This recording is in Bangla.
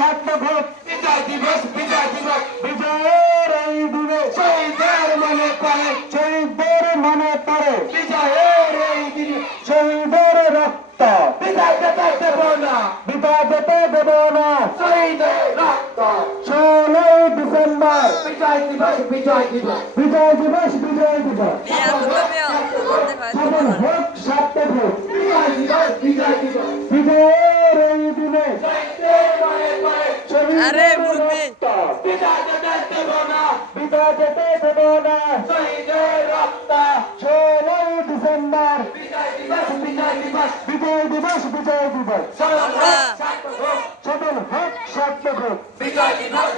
সার্থক বিজয় দিবস বিজয়ের এই দিনে শহীদের মনে পড়ে শহীদদের মনে পড়ে বিজয়ের এই দিনে শহীদের রক্ত বিদায় যেতে দেব না বিদায় যেতে দেব না। শহীদের রক্ত 16ই ডিসেম্বর বিজয় দিবস বিজয় দিবস সফল হোক সার্থক হোক বিজয় দিবস বিজয়ের এই দিনে শহীদের মনে পড়ে শহীদের রক্ত বিদায় যেতে দেব না বিদায় যেতে দেব না। শহীদের রক্ত 16ই ডিসেম্বর বিজয় দিবস বিজয় দিবস সফল হোক সার্থক হোক সফল হোক সার্থক হোক। বিজয় দিবস